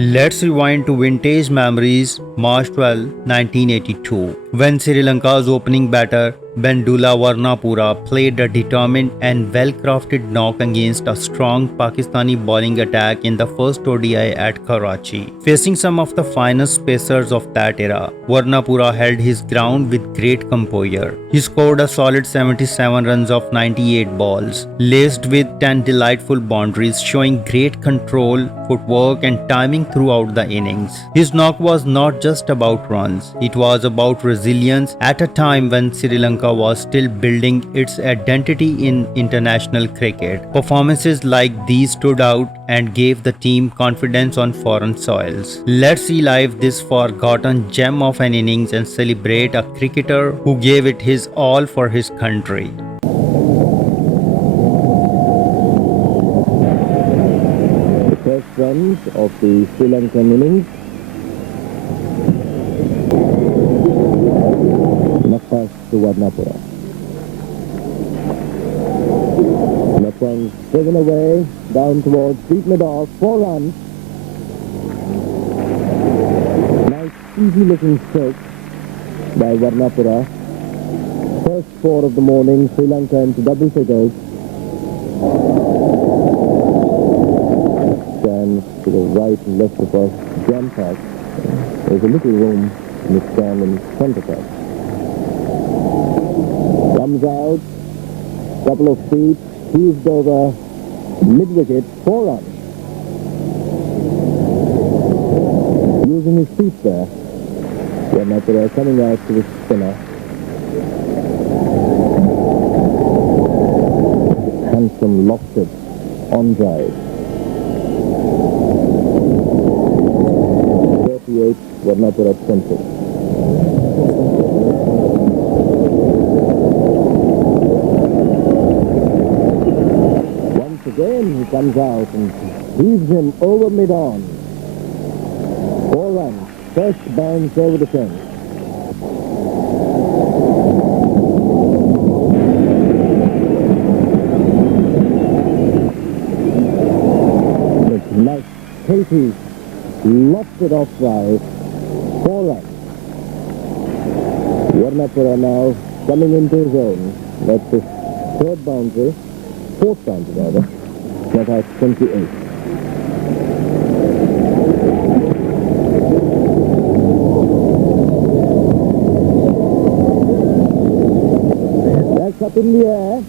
Let's rewind to vintage memories, March 12, 1982, when Sri Lanka's opening batter Bandula Varnapura played a determined and well-crafted knock against a strong Pakistani bowling attack in the first ODI at Karachi. Facing some of the finest pacers of that era, Varnapura held his ground with great composure. He scored a solid 77 runs off 98 balls, laced with 10 delightful boundaries, showing great control, footwork and timing throughout the innings. His knock was not just about runs, it was about resilience at a time when Sri Lanka was still building its identity in international cricket. Performances like these stood out and gave the team confidence on foreign soils. Let's relive this forgotten gem of an innings and celebrate a cricketer who gave it his all for his country. The first runs of the Sri Lankan innings. Pass to Varnapura. That one's driven away down towards deep mid-off. 4 runs. Nice easy looking stroke by Varnapura. First 4 of the morning, Sri Lanka into double figures. Stands to the right and left of us, jam pack. There's a little room in the stand in front of us. Comes out, couple of feet, heaved over mid-wicket, 4 runs. Using his feet there. Varnapura coming out to the spinner. Handsome lofted on drive. 38, Varnapura 20. Again he comes out and heaves him over mid-on. 4 runs. First bounce over the fence. It's nice, Katie lofted off drive. 4 runs. Varnapura now coming into his own. That's his third boundary. Fourth boundary rather. Not out 28. That's up in the air.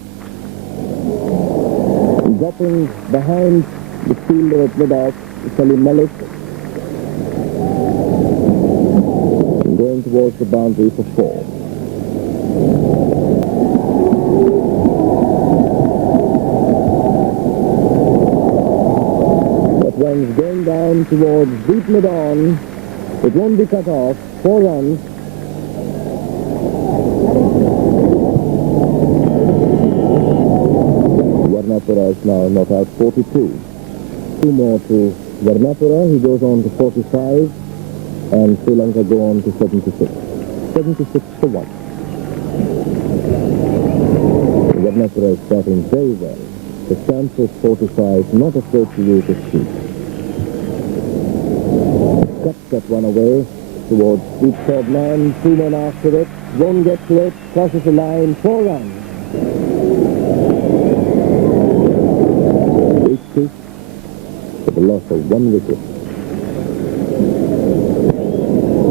Dropping behind the fielder at mid-off, Salim Malik. Going towards the boundary for 4. One's going down towards deep mid-on. It won't be cut off. 4 runs. Varnapura is now not out 42. 2 more to Varnapura. He goes on to 45. And Sri Lanka go on to 76. 76 to 1. Varnapura is batting very well. The chance is 45, not afraid to use his feet. Cuts that one away towards deep third man, 2 men after it, won't get to it, crosses the line, 4 runs. 80 for the loss of 1 wicket.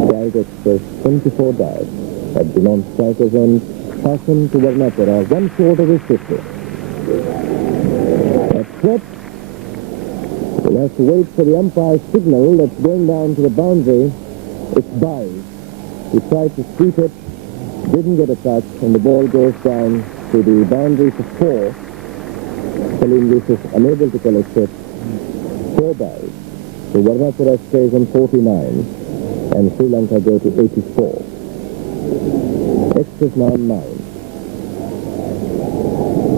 Wild Express 24 dives at the non-strikers end, passing to Varnapura, 1 short of his 50. Threat. We'll have to wait for the umpire's signal that's going down to the boundary. It's by. He tried to sweep it, didn't get a touch, and the ball goes down to the boundary for 4. Salim Yusuf unable to collect it. 4 dives. So Varnapura stays on 49, and Sri Lanka go to 84. Extras now 9.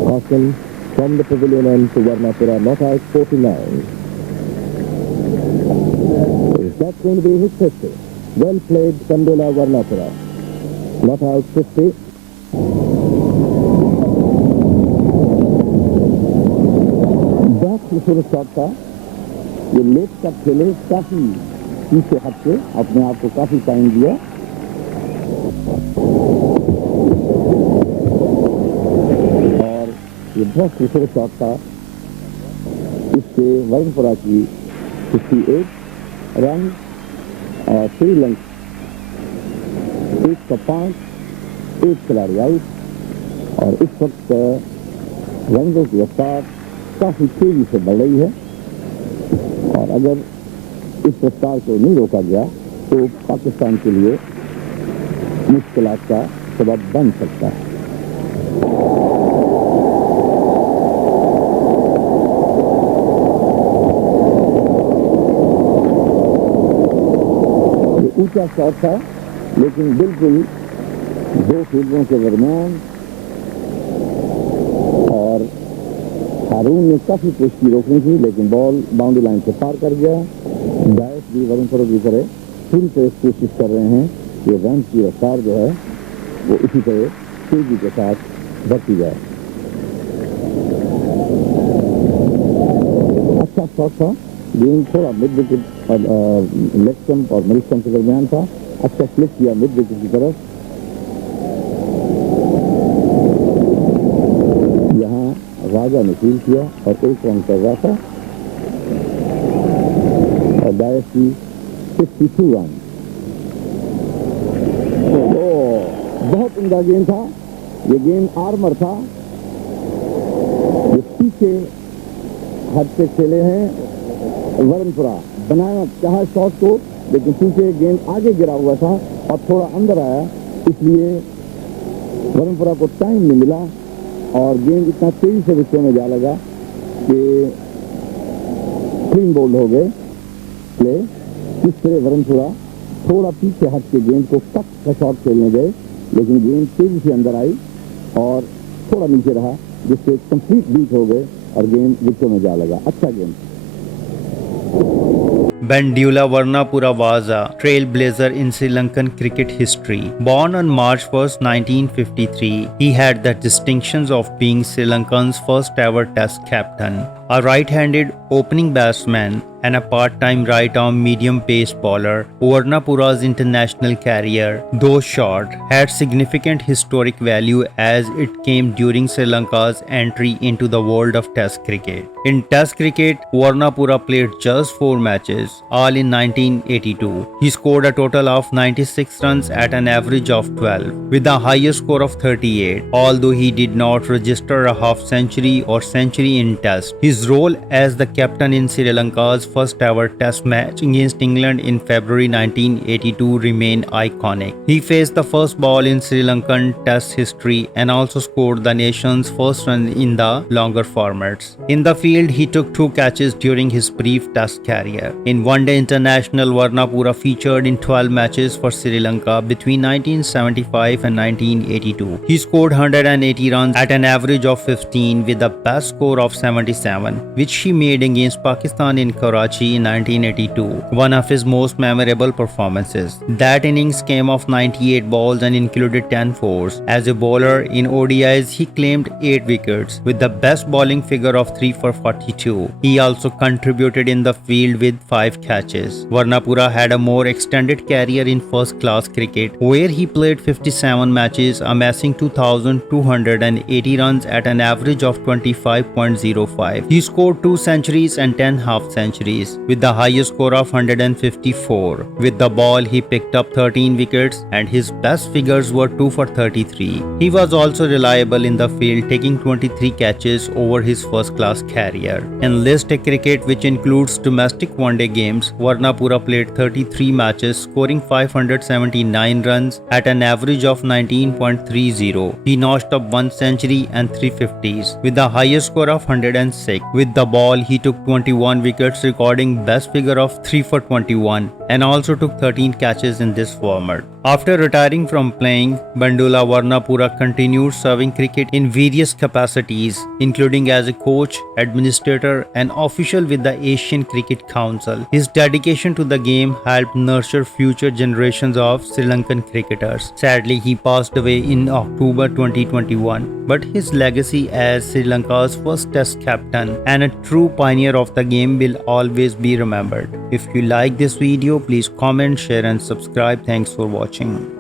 Hassan from the pavilion end to Varnapura, not out 49. Is that going to be his 50? Well played, Bandula Varnapura. Not out 50. Back to the short pass. یہ late تک کھیلے, کافی پیچھے ہٹ کے اپنے آپ کو کافی time دیا. اور یہ بہت خوبصورت شاٹ تھا. اس سے ورنپورہ کی 58 رن اور سری لنکا 105, 1 کھلاڑی آؤٹ. اور اس وقت رنوں کی رفتار کافی تیزی سے بڑھ رہی ہے, اور اگر اس رفتار کو نہیں روکا گیا تو پاکستان کے لیے مشکلات کا سبب بن سکتا ہے. یہ اونچا شاٹ تھا, لیکن بالکل دو فیلڈروں کے درمیان, اور ہارون نے کافی کوشش کی روکنے کی, لیکن بال باؤنڈری لائن سے پار کر گیا. ڈائس بھی ورنپورہ کی طرح پوری طرح کوشش کر رہے ہیں کہ رن کی رفتار جو ہے وہ اسی طرح تیزی کے ساتھ بڑھتی جائے. اچھا شاٹ تھا, گیند تھوڑا مڈ وکٹ اور لیگ اسٹمپ اور مڈ اسٹمپ کے درمیان تھا. اچھا فلپ کیا مڈ وکٹ کی طرف. یہاں راجا نے فیل کیا اور ایک رن کر رہا تھا, اور ڈائس کی 52 رن. بہت عمدہ گیم تھا. یہ گیم آرمر تھا. یہ پیچھے ہٹ سے کھیلے ہیں ورنپورہ. بنانا چاہا شاٹ کو, لیکن چونکہ گیند آگے گرا ہوا تھا اور تھوڑا اندر آیا, اس لیے ورنپورہ کو ٹائم نہیں ملا, اور گیند اتنا تیزی سے وکٹوں میں جا لگا کہ کلین بولڈ ہو گئے پلے. اس طرح ورنپورہ تھوڑا پیچھے ہٹ کے گیند کو کٹ کا شاٹ کھیلنے گئے, لیکن گیند تیزی سے اندر آئی اور تھوڑا نیچے رہا, جس سے کمپلیٹ بیٹ ہو گئے اور گیند وکٹوں میں جا لگا. اچھا game. Bandula Varnapura was a trailblazer in Sri Lankan cricket history. Born on March 1st, 1953, he had the distinctions of being Sri Lanka's first ever Test captain, a right-handed opening batsman and a part-time right-arm medium-pace bowler. Varnapura's international career, though short, had significant historic value as it came during Sri Lanka's entry into the world of Test cricket. In Test cricket, Varnapura played just 4 matches, all in 1982. He scored a total of 96 runs at an average of 12, with the highest score of 38, although he did not register a half-century or century in Test. His role as the captain in Sri Lanka's first ever Test match against England in February 1982 remain iconic. He faced the first ball in Sri Lankan Test history and also scored the nation's first run in the longer formats. In the field, he took 2 catches during his brief Test career. In one-day international, Varnapura featured in 12 matches for Sri Lanka between 1975 and 1982. He scored 180 runs at an average of 15 with the best score of 77, which he made against Pakistan in Karachi in 1982, one of his most memorable performances. That innings came off 98 balls and included 10 fours. As a bowler in ODIs, he claimed 8 wickets with the best bowling figure of 3 for 42. He also contributed in the field with 5 catches. Varnapura had a more extended career in first-class cricket, where he played 57 matches, amassing 2,280 runs at an average of 25.05. He scored 2 centuries and 10 half-centuries, with the highest score of 154. With the ball, he picked up 13 wickets, and his best figures were 2 for 33. He was also reliable in the field, taking 23 catches over his first-class career. In List A cricket, which includes domestic one-day games, Varnapura played 33 matches, scoring 579 runs at an average of 19.30. He notched up 1 century and 3 50s, with the highest score of 106. With the ball, he took 21 wickets, recording best figure of 3 for 21, and also took 13 catches in this format. After retiring from playing, Bandula Varnapura continued serving cricket in various capacities, including as a coach, administrator, and official with the Asian Cricket Council. His dedication to the game helped nurture future generations of Sri Lankan cricketers. Sadly, he passed away in October 2021, but his legacy as Sri Lanka's first Test captain and a true pioneer of the game will always be remembered. If you like this video, please comment, share and subscribe. Thanks for watching.